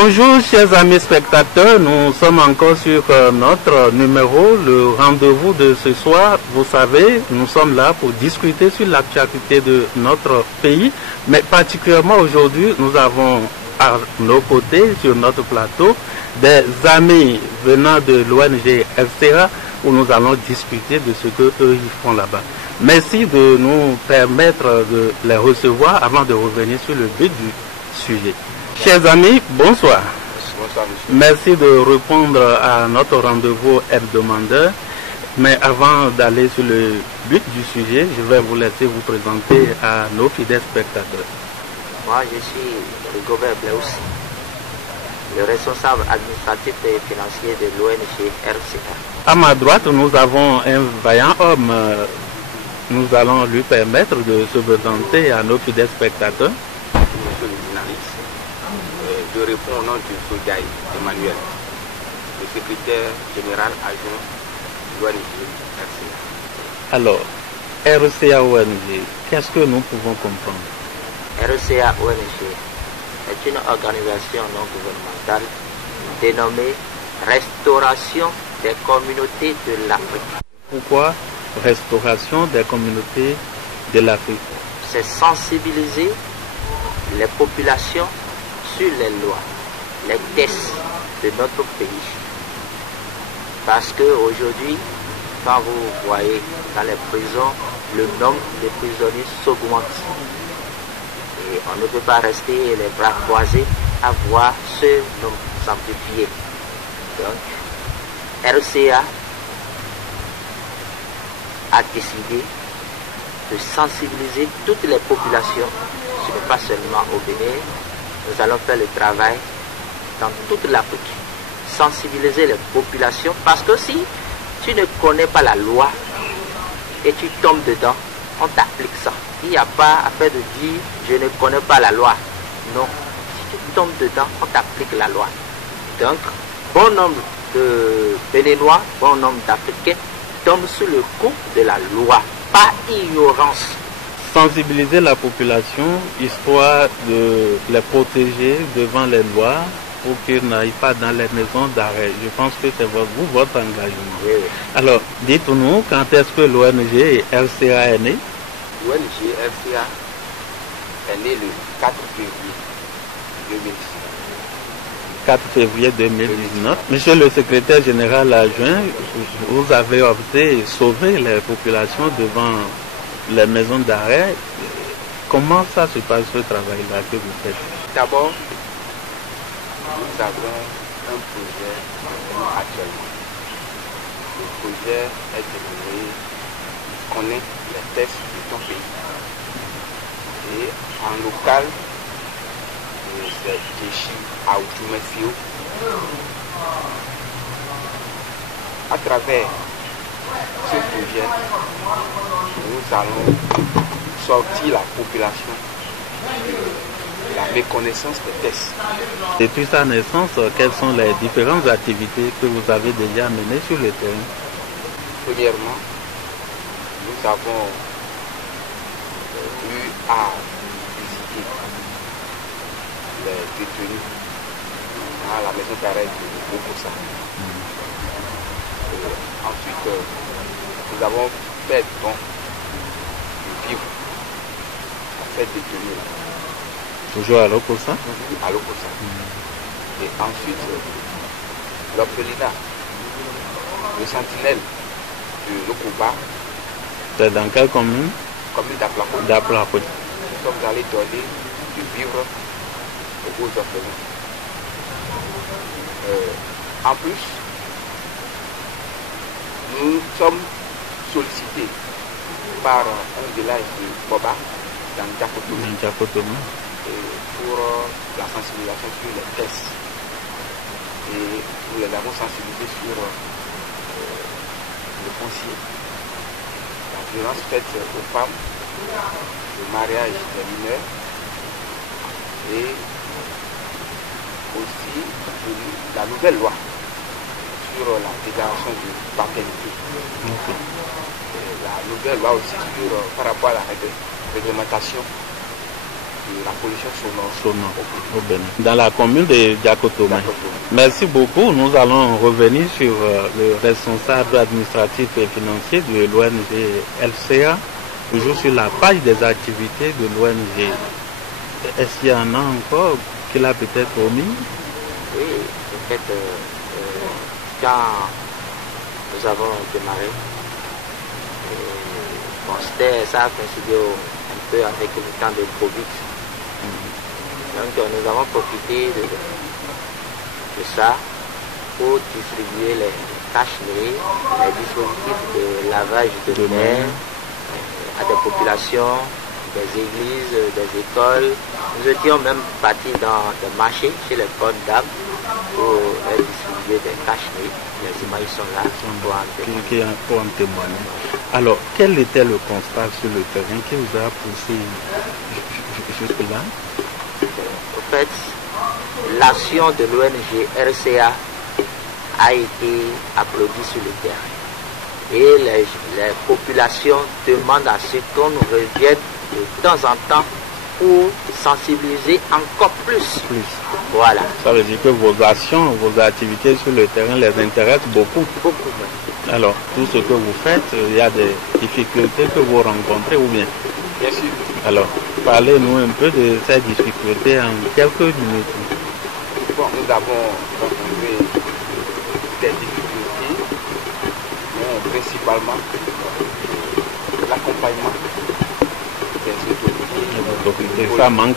Bonjour chers amis spectateurs, nous sommes encore sur notre numéro, le rendez-vous de ce soir. Vous savez, nous sommes là pour discuter sur l'actualité de notre pays, mais particulièrement aujourd'hui, nous avons à nos côtés, sur notre plateau, des amis venant de l'ONG FCA, où nous allons discuter de ce que eux ils font là-bas. Merci de nous permettre de les recevoir avant de revenir sur le but du sujet. Chers amis, bonsoir. Bonsoir, monsieur. Merci de répondre à notre rendez-vous hebdomadaire. Mais avant d'aller sur le but du sujet, je vais vous laisser vous présenter à nos fidèles spectateurs. Moi, je suis Rigobert Bleus, le responsable administratif et financier de l'ONG RCA. À ma droite, nous avons un vaillant homme. Nous allons lui permettre de se présenter à nos fidèles spectateurs. Monsieur le journaliste, je réponds au nom du Soudjaï Emmanuel, le secrétaire général adjoint de l'ONG RCA. Alors, RCA ONG, qu'est-ce que nous pouvons comprendre? RCA ONG est une organisation non gouvernementale dénommée Restauration des communautés de l'Afrique. Pourquoi restauration des communautés de l'Afrique? C'est sensibiliser les populations sur les lois, les tests de notre pays. Parce qu'aujourd'hui, quand vous voyez dans les prisons, le nombre de prisonniers s'augmente. Et on ne peut pas rester les bras croisés à voir ce nombre s'amplifier. Donc, RCA a décidé de sensibiliser toutes les populations. Ce n'est pas seulement au Bénin. Nous allons faire le travail dans toute l'Afrique. Sensibiliser les populations, parce que si tu ne connais pas la loi et tu tombes dedans, on t'applique ça. Il n'y a pas à faire de dire je ne connais pas la loi. Non. Si tu tombes dedans, on t'applique la loi. Donc, bon nombre de Béninois, bon nombre d'Africains tombent sous le coup de la loi, pas ignorance. Sensibiliser la population, histoire de les protéger devant les lois pour qu'ils n'aillent pas dans les maisons d'arrêt. Je pense que c'est votre engagement. Oui. Alors, dites-nous, quand est-ce que l'ONG RCA est née? L'ONG RCA est née le 4 février 2019. 4 février 2019. Monsieur le secrétaire général adjoint, vous avez opté sauver les populations devant les maisons d'arrêt. Comment ça se passe ce travail-là que vous faites? D'abord, nous avons un projet actuellement. Le projet est dénommé Connaître les tests de ton pays. Et en local, c'est Kéchi Aoutoumefio. À travers ce projet, nous allons sortir la population de la méconnaissance des tests. Depuis sa naissance, quelles sont les différentes activités que vous avez déjà menées sur le terrain? Premièrement, nous avons eu à visiter les détenus à la maison d'arrêt de Bokossa. Ensuite, nous avons fait don de vivre à cette détenue. Toujours à Lokossa? À Lokossa. Et ensuite, l'orphelinat, le sentinelle de Lokoba, C'est dans quelle commune? commune d'Aplako. D'Aplako. Nous sommes allés donner de vivre aux orphelins. En plus, nous sommes sollicités par un village de Boba dans Djakotoumi pour la sensibilisation sur les tests. Et nous les avons sensibilisés sur le foncier, la violence faite aux femmes, le mariage des mineurs et aussi la nouvelle loi sur la déclaration de paternité. La nouvelle loi aussi par rapport à la réglementation de la pollution sonore au Bénin, dans la commune de Diakotomé. Merci beaucoup. Nous allons revenir sur le responsable administratif et financier de l'ONG RCA, toujours sur la page des activités de l'ONG. Est-ce qu'il y en a encore qu'il a peut-être omis? Oui, en fait, quand nous avons démarré, ça a coïncidé un peu avec le temps de Covid. Donc nous avons profité de ça pour distribuer les cache-nez, les dispositifs de lavage de mains à des populations, des églises, des écoles. Nous étions même partis dans des marchés chez les corps d'âme pour distribuer des cache-nez. Les images sont là pour en témoigner. Alors, quel était le constat sur le terrain qui vous a poussé jusque-là? En fait, l'action de l'ONG RCA a été applaudie sur le terrain. Et les populations demandent à ce qu'on nous revienne de temps en temps pour sensibiliser encore plus. Voilà. Ça veut dire que vos actions, vos activités sur le terrain les intéressent beaucoup. Beaucoup. Alors, tout ce que vous faites, il y a des difficultés que vous rencontrez ou bien? Bien sûr. Alors, parlez-nous un peu de ces difficultés en quelques minutes. Bon, nous avons rencontré des difficultés, mais principalement l'accompagnement des autorités. Ça manque.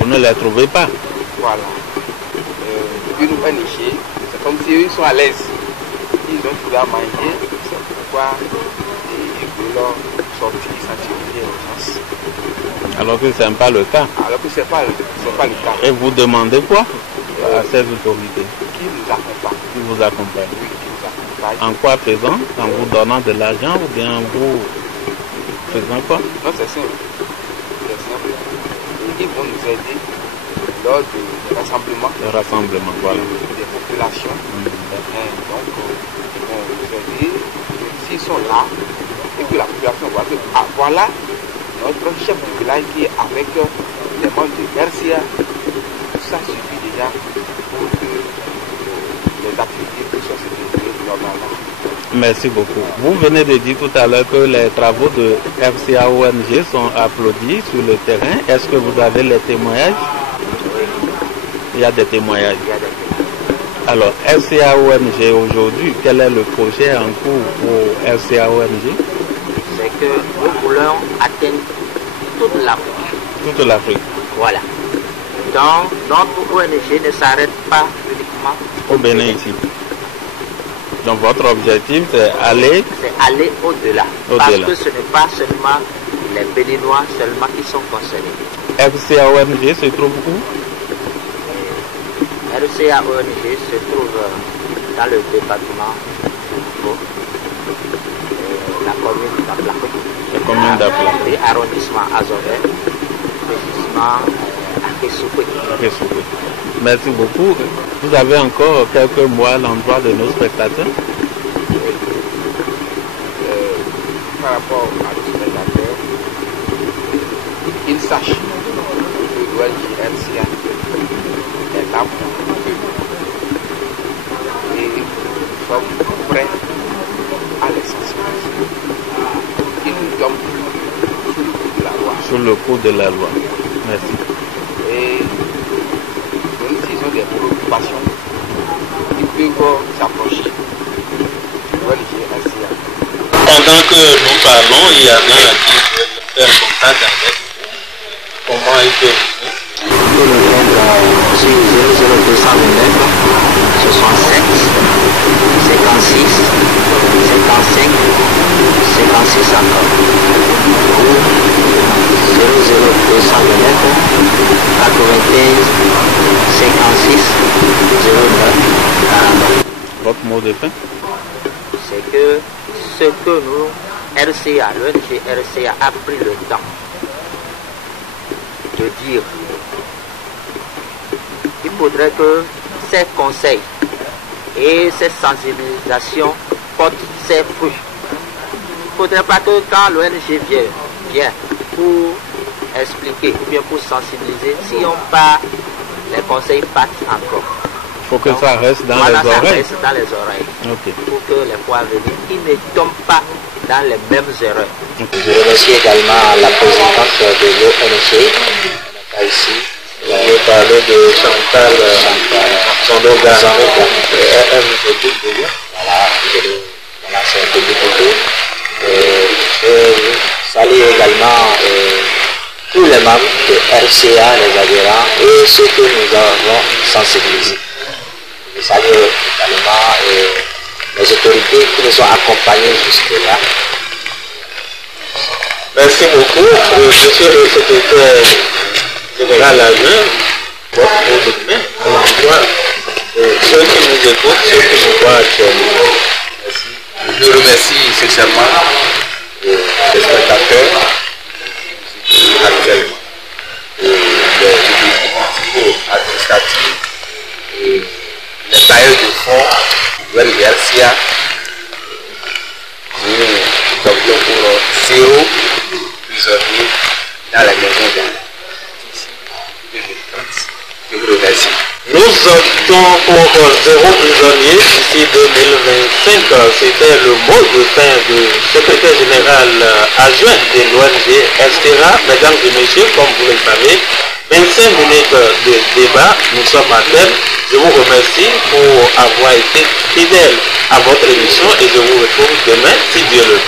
Vous ne les trouvez pas? Voilà. Une ONG, c'est comme si eux sont à l'aise. Ils ont trouvé à manger, c'est pourquoi ils veulent sortir sensibiliser aux gens. Alors que ce n'est pas le cas. Alors que ce n'est pas le cas. Et vous demandez quoi à ces autorités? Qui nous accompagne. Qui vous accompagne. Oui, qui nous accompagne. En quoi faisant? En vous donnant de l'argent ou bien en vous faisant quoi? Non, c'est simple. Ils vont nous aider lors du rassemblement. Le rassemblement, voilà. Des populations. Donc, ils vont nous aider. S'ils sont là, et que la population voit que voilà notre chef de village qui est avec les membres de RCA, ça suffit déjà pour que les activités puissent se dérouler normalement. Merci beaucoup. Vous venez de dire tout à l'heure que les travaux de RCA ONG sont applaudis sur le terrain. Est-ce que vous avez les témoignages? Il y a des témoignages. Alors, RCA ONG aujourd'hui, quel est le projet en cours pour RCA ONG? C'est que nous voulons atteindre toute l'Afrique. Toute l'Afrique. Voilà. Donc, notre ONG ne s'arrête pas uniquement au Bénin ici. Donc votre objectif c'est aller au-delà. Parce que ce n'est pas seulement les Béninois seulement qui sont concernés. RCA ONG se trouve où? RCA ONG se trouve dans le département la commune d'Aplaco. La commune d'Aplaco. Et arrondissement Azoré, précisément à Kessoukoui. Merci beaucoup. Vous avez encore quelques mots à l'endroit de nos spectateurs? Par rapport à nos spectateurs, ils sachent que l'ONG RCA est là pour eux. Et nous sommes prêts à les sensibiliser. Ils nous donnent sous le coup de la loi. Sous le coup de la loi. Merci. Et même s'ils ont des préoccupations, ils peuvent s'approcher de l'ONG RCA. Pendant que nous parlons, il y en a qui veulent faire contact avec vous. Comment ils peuvent vous? Vous pouvez nous prendre sur 00229 67 56 55 56 encore. Ou 00229 95 56 09 40. Votre mot de fin? C'est que ce que nous, RCA, l'ONG RCA a pris le temps de dire, il faudrait que ces conseils et ces sensibilisations portent ses fruits. Il ne faudrait pas que quand l'ONG vient pour expliquer ou bien pour sensibiliser, si on part, les conseils partent encore. Il faut que donc, ça reste dans les oreilles. Ça reste dans les oreilles. Okay. Pour que les fois à venir, ils ne tombent pas dans les mêmes erreurs. Okay. Je remercie également la présidente de l'ONG ici. Je parlais de Chantal, son organe. Voilà, c'est un petit photo. Je salue également tous les membres de RCA, les adhérents et ceux que nous avons sensibilisés. Je salue également les autorités qui nous ont accompagnés jusque-là. Merci beaucoup. Je suis le secrétaire général adjoint. On envoie ceux qui nous écoutent, ceux qui nous voient actuellement. Merci. Je remercie sincèrement les spectateurs actuellement. Les administratifs, les bailleurs de fonds, le RCA, nous optons pour 0 prisonniers dans la maison d'ici 2030. Je vous remercie. Nous optons pour 0 prisonniers d'ici 2025. C'était le mot de fin du secrétaire général adjoint de l'ONG RCA. Mesdames et messieurs, comme vous le savez, 25 minutes de débat, nous sommes à terme. Je vous remercie pour avoir été fidèle à votre émission et je vous retrouve demain si Dieu le veut.